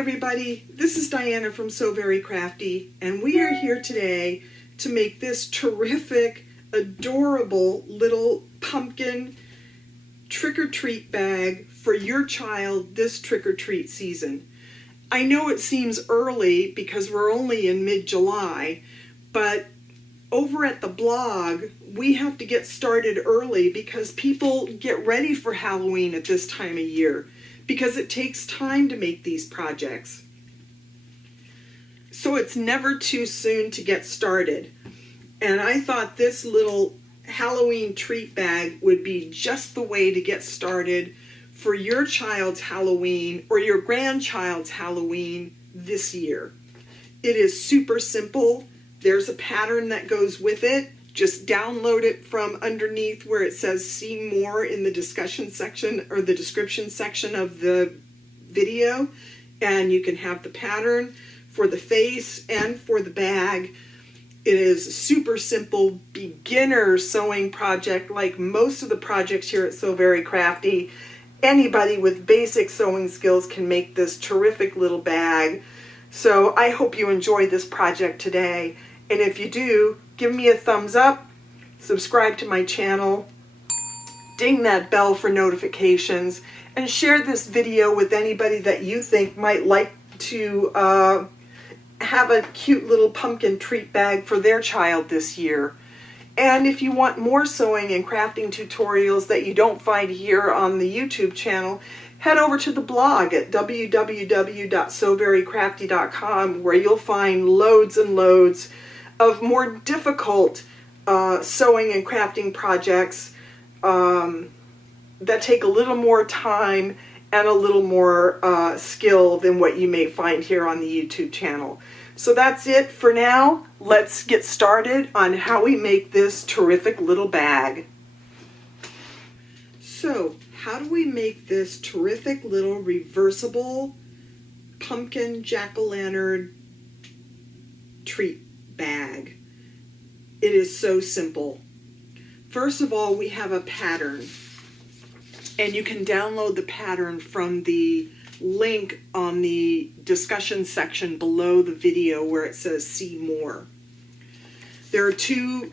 everybody, this is Diana from So Very Crafty, and we are here today to make this terrific, adorable little pumpkin trick-or-treat bag for your child this trick-or-treat season. I know it seems early because we're only in mid-July, but over at the blog, we have to get started early because people get ready for Halloween at this time of year, because it takes time to make these projects. So it's never too soon to get started. And I thought this little Halloween treat bag would be just the way to get started for your child's Halloween or your grandchild's Halloween this year. It is super simple. There's a pattern that goes with it. Just download it from underneath where it says see more in the discussion section or the description section of the video, and you can have the pattern for the face and for the bag. It is a super simple beginner sewing project like most of the projects here at So Very Crafty. Anybody with basic sewing skills can make this terrific little bag. So I hope you enjoy this project today. And if you do, give me a thumbs up, subscribe to my channel, ding that bell for notifications, and share this video with anybody that you think might like to have a cute little pumpkin treat bag for their child this year. And if you want more sewing and crafting tutorials that you don't find here on the YouTube channel, head over to the blog at www.soverycrafty.com, where you'll find loads and loads of more difficult sewing and crafting projects that take a little more time and a little more skill than what you may find here on the YouTube channel. So that's it for now. Let's get started on how we make this terrific little bag. So, how do we make this terrific little reversible pumpkin jack-o'-lantern treat bag? It is so simple. First of all, we have a pattern, and you can download the pattern from the link on the discussion section below the video where it says see more. There are two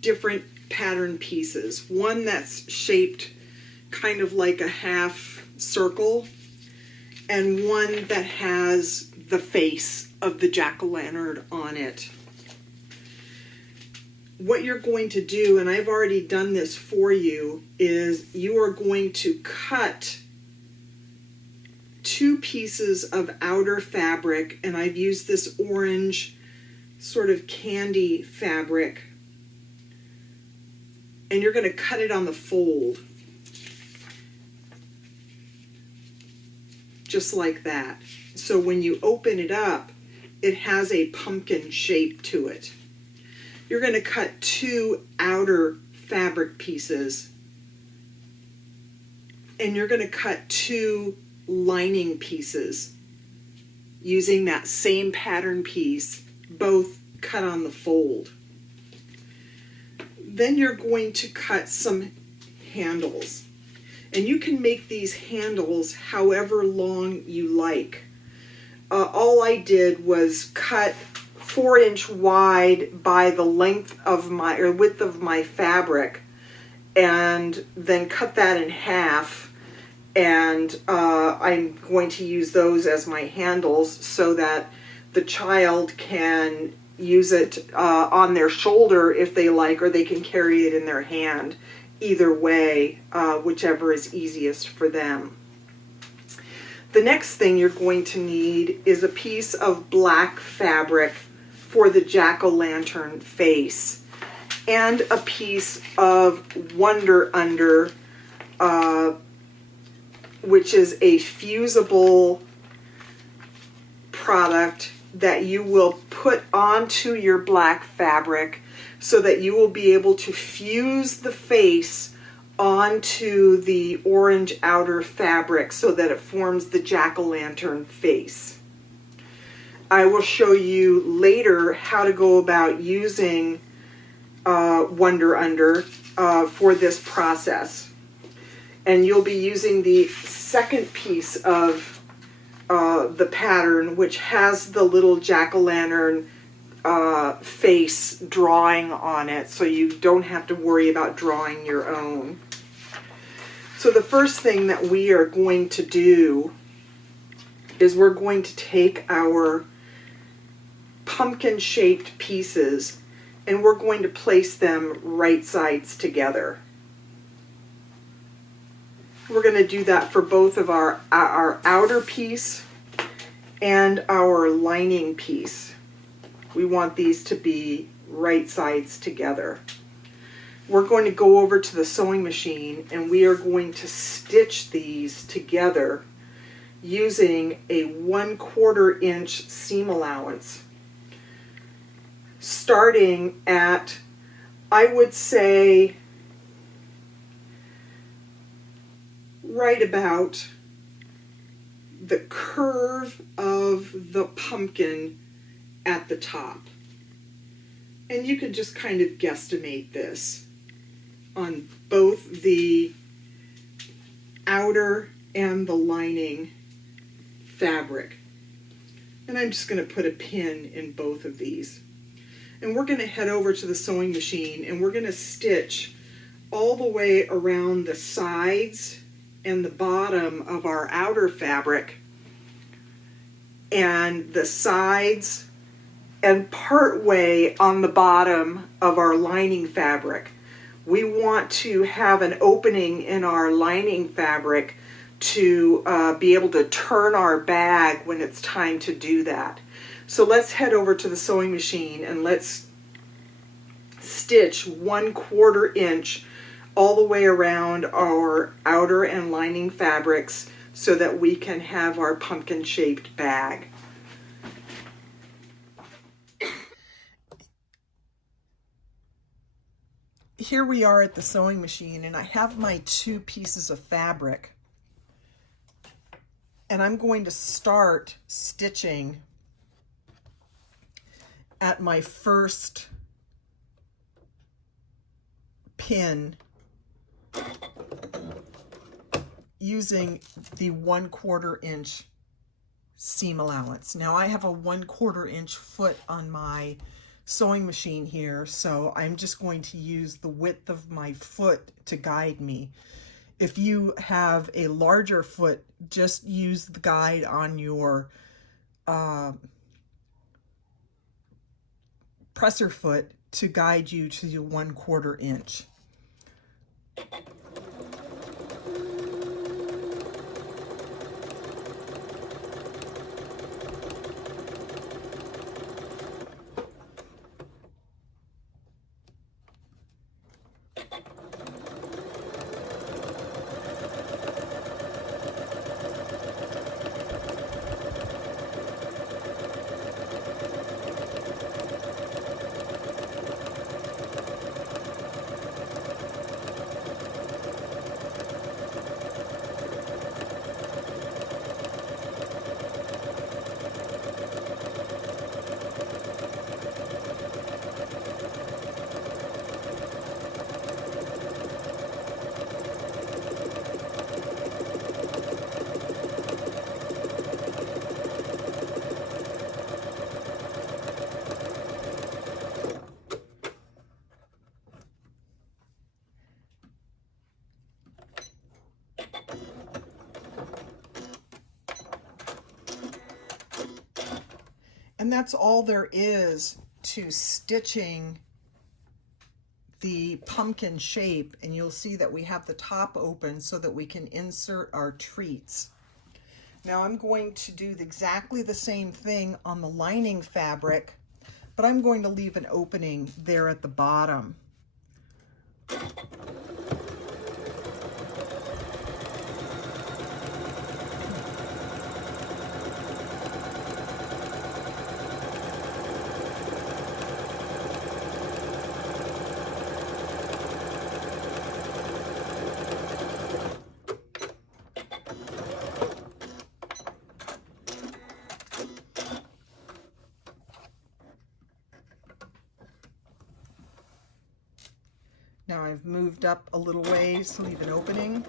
different pattern pieces, one that's shaped kind of like a half circle, and one that has the face of the jack-o'-lantern on it. What you're going to do, and I've already done this for you, is you are going to cut two pieces of outer fabric, and I've used this orange sort of candy fabric, and you're going to cut it on the fold, just like that. So when you open it up, it has a pumpkin shape to it. You're going to cut two outer fabric pieces, and you're going to cut two lining pieces using that same pattern piece, both cut on the fold. Then you're going to cut some handles, and you can make these handles however long you like. All I did was cut 4-inch wide by the length of my, or width of my fabric, and then cut that in half, and I'm going to use those as my handles so that the child can use it on their shoulder if they like, or they can carry it in their hand. Either way, whichever is easiest for them. The next thing you're going to need is a piece of black fabric for the jack-o'-lantern face, and a piece of Wonder Under, which is a fusible product that you will put onto your black fabric so that you will be able to fuse the face onto the orange outer fabric so that it forms the jack-o'-lantern face. I will show you later how to go about using Wonder Under for this process. And you'll be using the second piece of the pattern, which has the little jack-o'-lantern face drawing on it, so you don't have to worry about drawing your own. So the first thing that we are going to do is we're going to take our pumpkin-shaped pieces and we're going to place them right sides together. We're going to do that for both of our outer piece and our lining piece. We want these to be right sides together. We're going to go over to the sewing machine and we are going to stitch these together using a 1/4 inch seam allowance, starting at, I would say, right about the curve of the pumpkin at the top. And you can just kind of guesstimate this on both the outer and the lining fabric. And I'm just going to put a pin in both of these. And we're going to head over to the sewing machine and we're going to stitch all the way around the sides and the bottom of our outer fabric and the sides and part way on the bottom of our lining fabric. We want to have an opening in our lining fabric to be able to turn our bag when it's time to do that. So let's head over to the sewing machine and let's stitch 1/4 inch all the way around our outer and lining fabrics so that we can have our pumpkin shaped bag. Here we are at the sewing machine and I have my 2 pieces of fabric and I'm going to start stitching at my first pin using the 1/4 inch seam allowance. Now I have a 1/4 inch foot on my sewing machine here, so I'm just going to use the width of my foot to guide me. If you have a larger foot, just use the guide on your presser foot to guide you to your 1/4 inch. And that's all there is to stitching the pumpkin shape, and you'll see that we have the top open so that we can insert our treats. Now I'm going to do exactly the same thing on the lining fabric, but I'm going to leave an opening there at the bottom. Now I've moved up a little ways to leave an opening.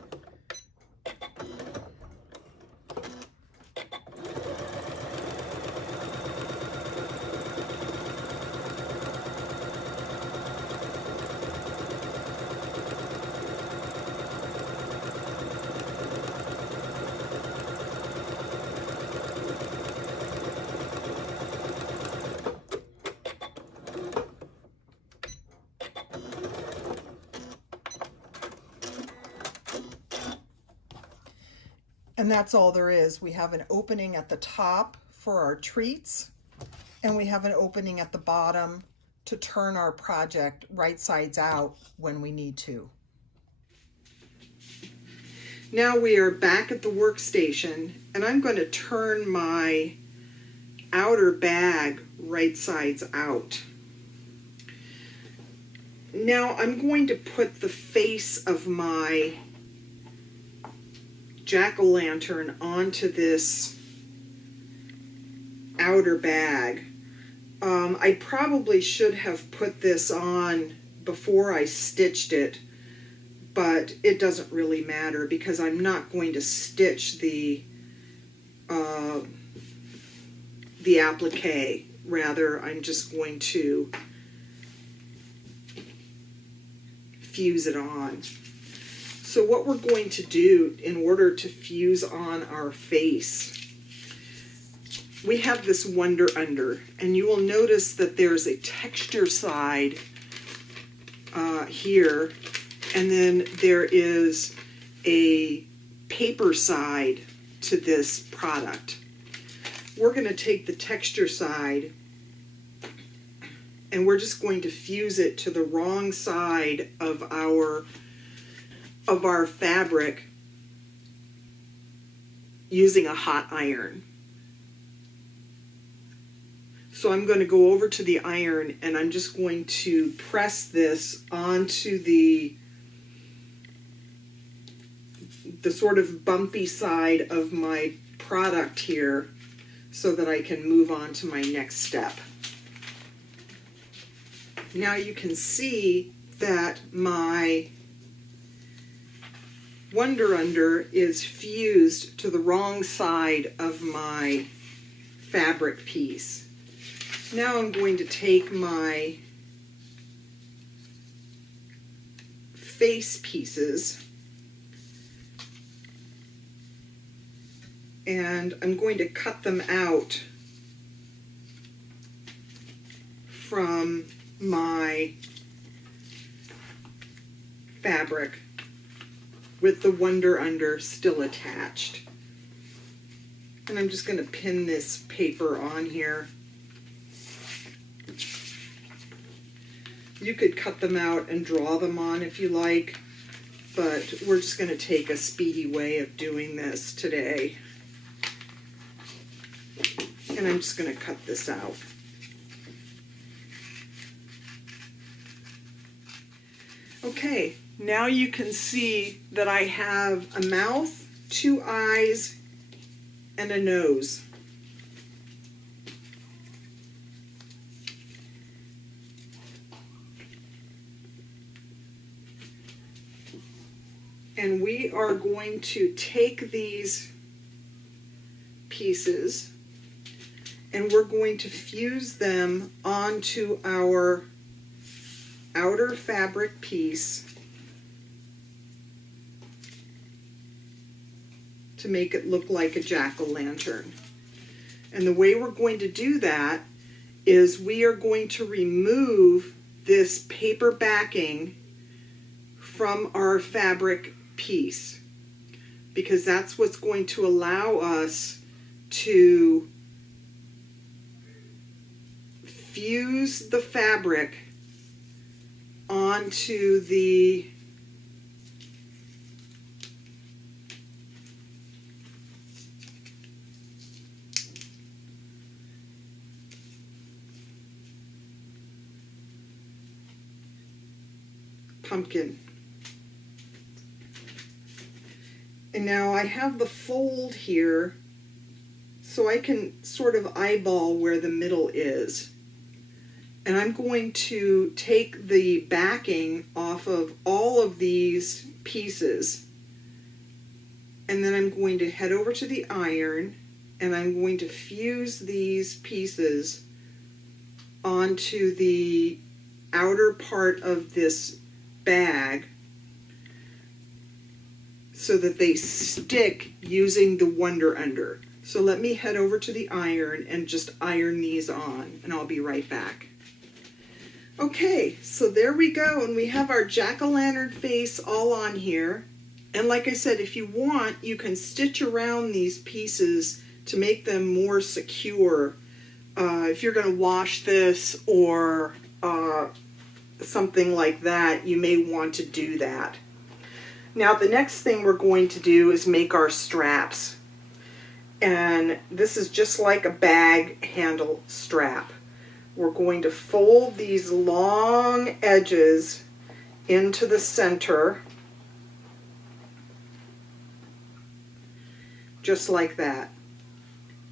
And that's all there is. We have an opening at the top for our treats, and we have an opening at the bottom to turn our project right sides out when we need to. Now we are back at the workstation, and I'm going to turn my outer bag right sides out. Now I'm going to put the face of my jack-o'-lantern onto this outer bag. I probably should have put this on before I stitched it, but it doesn't really matter because I'm not going to stitch the applique. Rather, I'm just going to fuse it on. So what we're going to do in order to fuse on our face, we have this Wonder Under, and you will notice that there's a texture side here, and then there is a paper side to this product. We're going to take the texture side and we're just going to fuse it to the wrong side of our fabric using a hot iron. So I'm going to go over to the iron and I'm just going to press this onto the sort of bumpy side of my product here so that I can move on to my next step. Now you can see that my Wonder Under is fused to the wrong side of my fabric piece. Now I'm going to take my face pieces and I'm going to cut them out from my fabric with the Wonder Under still attached. And I'm just going to pin this paper on here. You could cut them out and draw them on if you like, but we're just going to take a speedy way of doing this today. And I'm just going to cut this out. Okay, now you can see that I have a mouth, 2 eyes, and a nose. And we are going to take these pieces and we're going to fuse them onto our outer fabric piece to make it look like a jack-o'-lantern. And the way we're going to do that is we are going to remove this paper backing from our fabric piece, because that's what's going to allow us to fuse the fabric onto the pumpkin. And now I have the fold here so I can sort of eyeball where the middle is. And I'm going to take the backing off of all of these pieces. And then I'm going to head over to the iron and I'm going to fuse these pieces onto the outer part of this bag so that they stick using the Wonder Under. So let me head over to the iron and just iron these on, and I'll be right back. Okay, so there we go, and we have our jack-o'-lantern face all on here. And like I said, if you want, you can stitch around these pieces to make them more secure. If you're going to wash this or something like that, you may want to do that. Now the next thing we're going to do is make our straps. And this is just like a bag handle strap. We're going to fold these long edges into the center, just like that.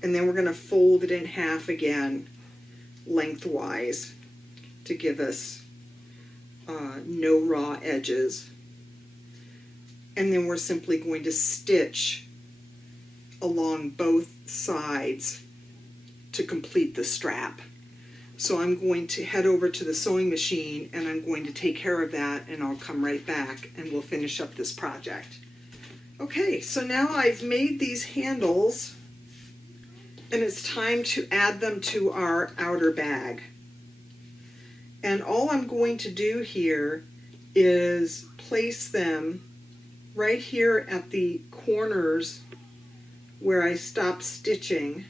And then we're going to fold it in half again, lengthwise, to give us no raw edges. And then we're simply going to stitch along both sides to complete the strap. So I'm going to head over to the sewing machine and I'm going to take care of that, and I'll come right back and we'll finish up this project. Okay, so now I've made these handles and it's time to add them to our outer bag. And all I'm going to do here is place them right here at the corners where I stopped stitching,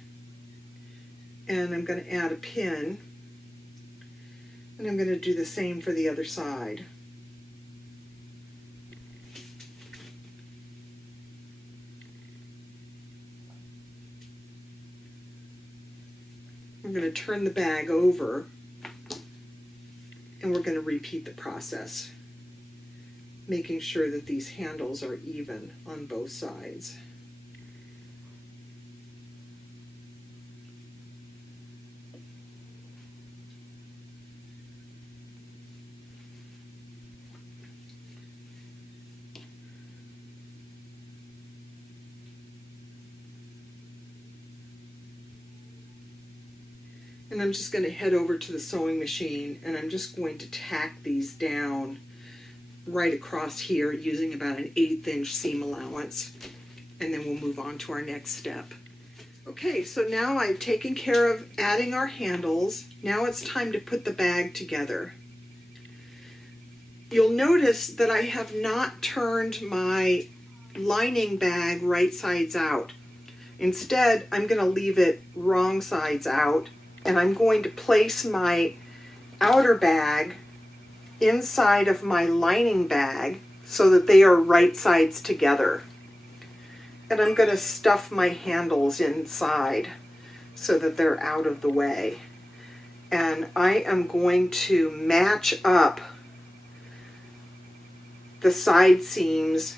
and I'm going to add a pin, and I'm going to do the same for the other side. I'm going to turn the bag over and we're going to repeat the process, making sure that these handles are even on both sides. And I'm just going to head over to the sewing machine and I'm just going to tack these down right across here using about an 1/8 inch seam allowance, and then we'll move on to our next step. Okay, so now I've taken care of adding our handles. Now it's time to put the bag together. You'll notice that I have not turned my lining bag right sides out. Instead, I'm going to leave it wrong sides out, and I'm going to place my outer bag inside of my lining bag so that they are right sides together. And I'm going to stuff my handles inside so that they're out of the way. And I am going to match up the side seams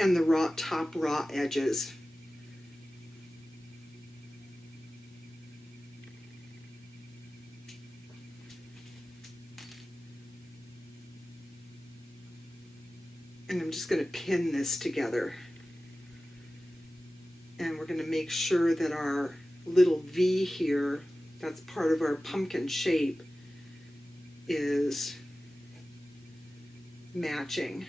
and the top raw edges. And I'm just going to pin this together. And we're going to make sure that our little V here, that's part of our pumpkin shape, is matching.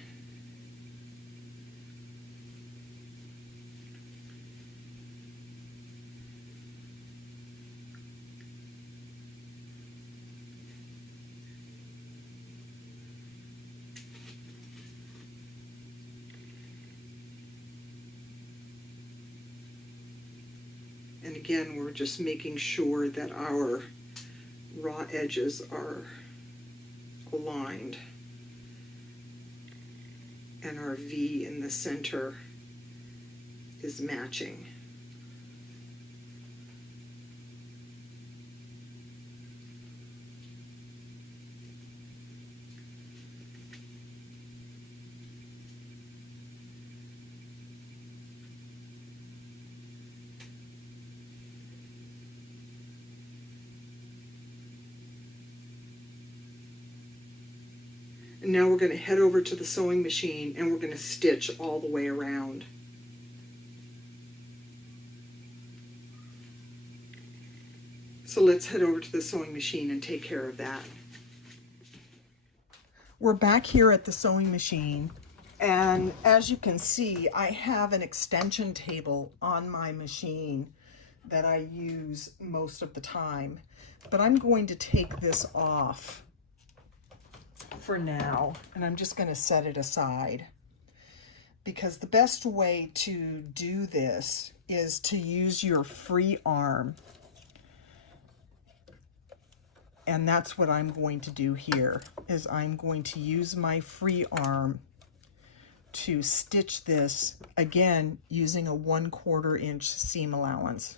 And again, we're just making sure that our raw edges are aligned and our V in the center is matching. And now we're going to head over to the sewing machine and we're going to stitch all the way around. So let's head over to the sewing machine and take care of that. We're back here at the sewing machine, and as you can see, I have an extension table on my machine that I use most of the time. But I'm going to take this off for now, and I'm just going to set it aside, because the best way to do this is to use your free arm. And that's what I'm going to do here, is I'm going to use my free arm to stitch this, again, using a 1/4 inch seam allowance.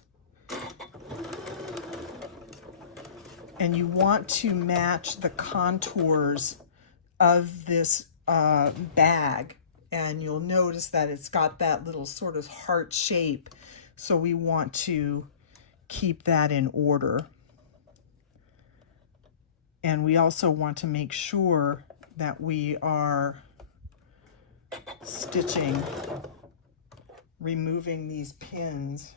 And you want to match the contours of this bag. And you'll notice that it's got that little sort of heart shape. So we want to keep that in order. And we also want to make sure that we are stitching, removing these pins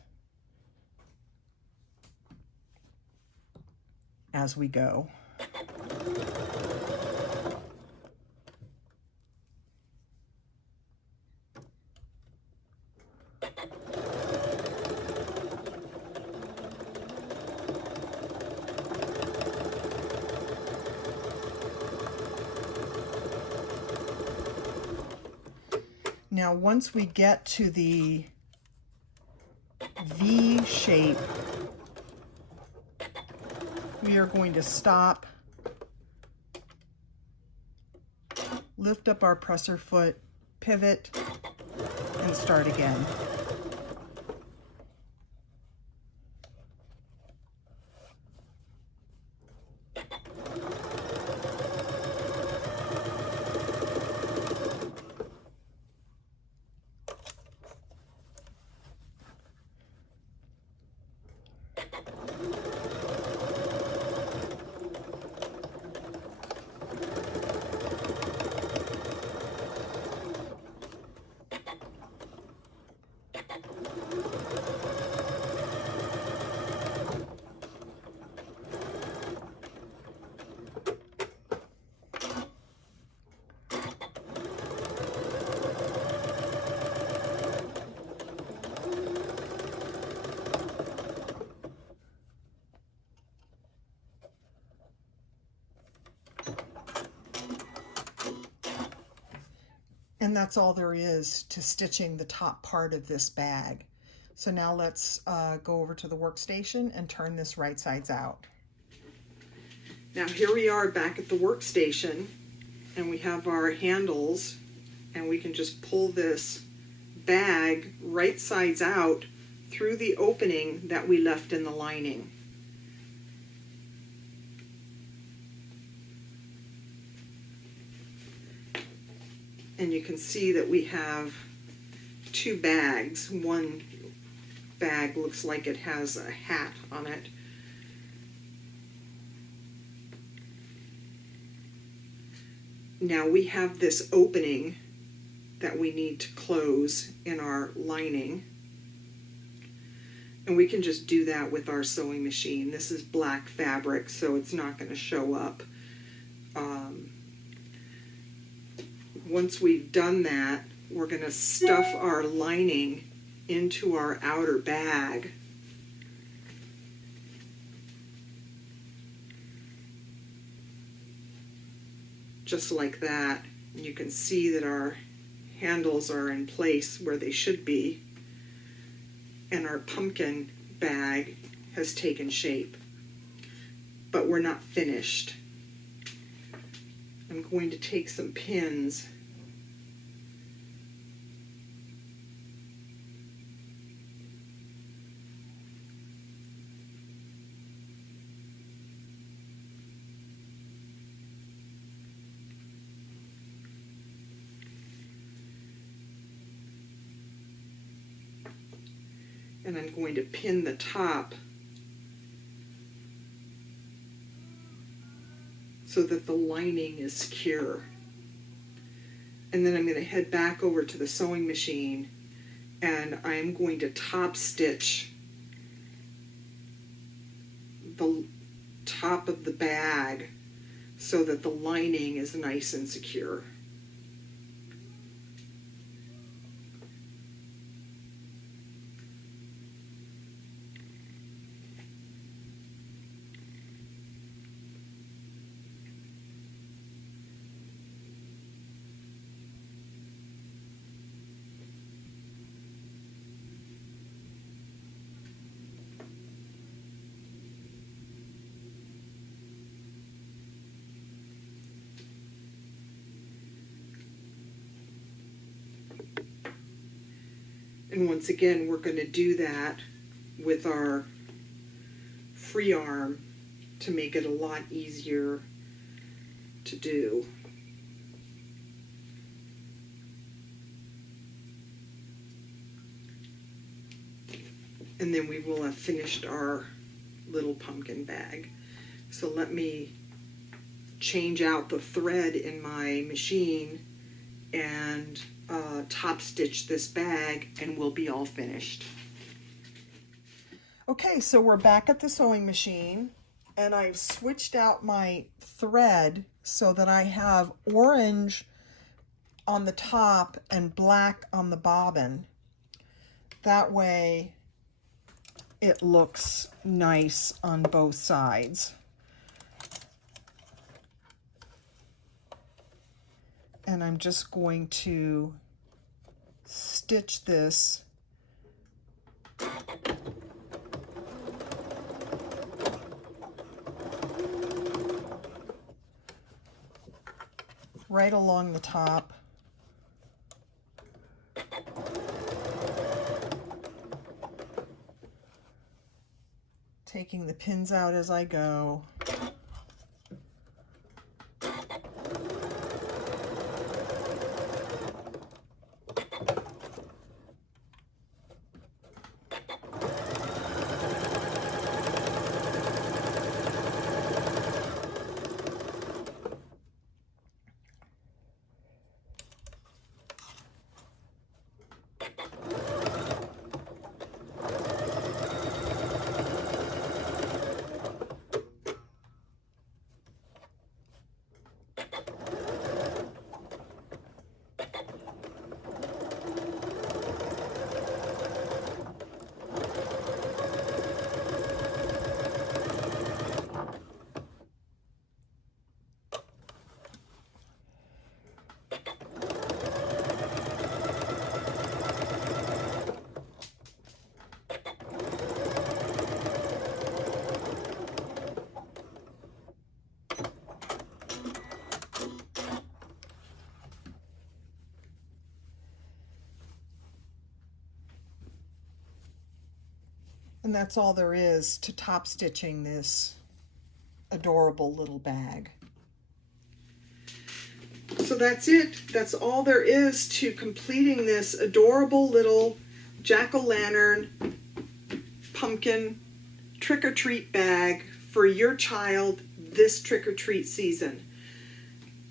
as we go. Now, once we get to the V shape, we are going to stop, lift up our presser foot, pivot, and start again. And that's all there is to stitching the top part of this bag. So now let's go over to the workstation and turn this right sides out. Now here we are back at the workstation, and we have our handles, and we can just pull this bag right sides out through the opening that we left in the lining. And you can see that we have two bags. One bag looks like it has a hat on it. Now we have this opening that we need to close in our lining. And we can just do that with our sewing machine. This is black fabric, so it's not going to show up. Once we've done that, we're going to stuff our lining into our outer bag. Just like that. And you can see that our handles are in place where they should be. And our pumpkin bag has taken shape. But we're not finished. I'm going to take some pins and I'm going to pin the top so that the lining is secure. And then I'm going to head back over to the sewing machine, and I'm going to top stitch the top of the bag so that the lining is nice and secure. And once again, we're going to do that with our free arm to make it a lot easier to do. And then we will have finished our little pumpkin bag. So let me change out the thread in my machine and top stitch this bag, and we'll be all finished. Okay, so we're back at the sewing machine, and I've switched out my thread so that I have orange on the top and black on the bobbin. That way it looks nice on both sides. And I'm just going to stitch this right along the top. Taking the pins out as I go. And that's all there is to top stitching this adorable little bag. So that's it. That's all there is to completing this adorable little jack-o'-lantern pumpkin trick-or-treat bag for your child this trick-or-treat season.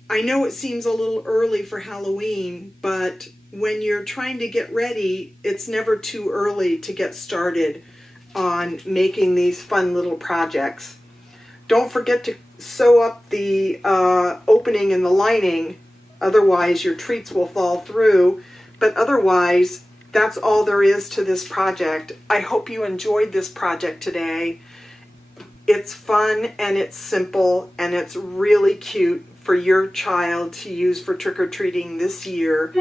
I know it seems a little early for Halloween, but when you're trying to get ready, it's never too early to get started on making these fun little projects. Don't forget to sew up the opening in the lining, otherwise your treats will fall through. But otherwise, that's all there is to this project. I hope you enjoyed this project today. It's fun and it's simple and it's really cute for your child to use for trick-or-treating this year,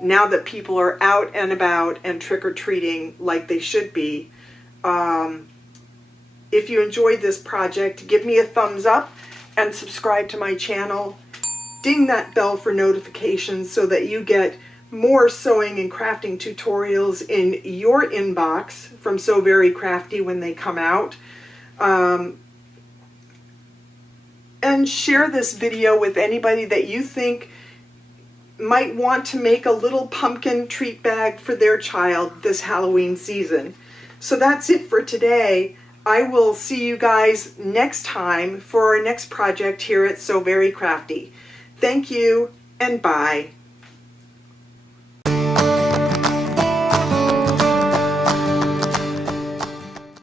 now that people are out and about and trick-or-treating like they should be. If you enjoyed this project, give me a thumbs up and subscribe to my channel. Ding that bell for notifications so that you get more sewing and crafting tutorials in your inbox from So Very Crafty when they come out. And share this video with anybody that you think might want to make a little pumpkin treat bag for their child this Halloween season. So that's it for today. I will see you guys next time for our next project here at So Very Crafty. Thank you and bye.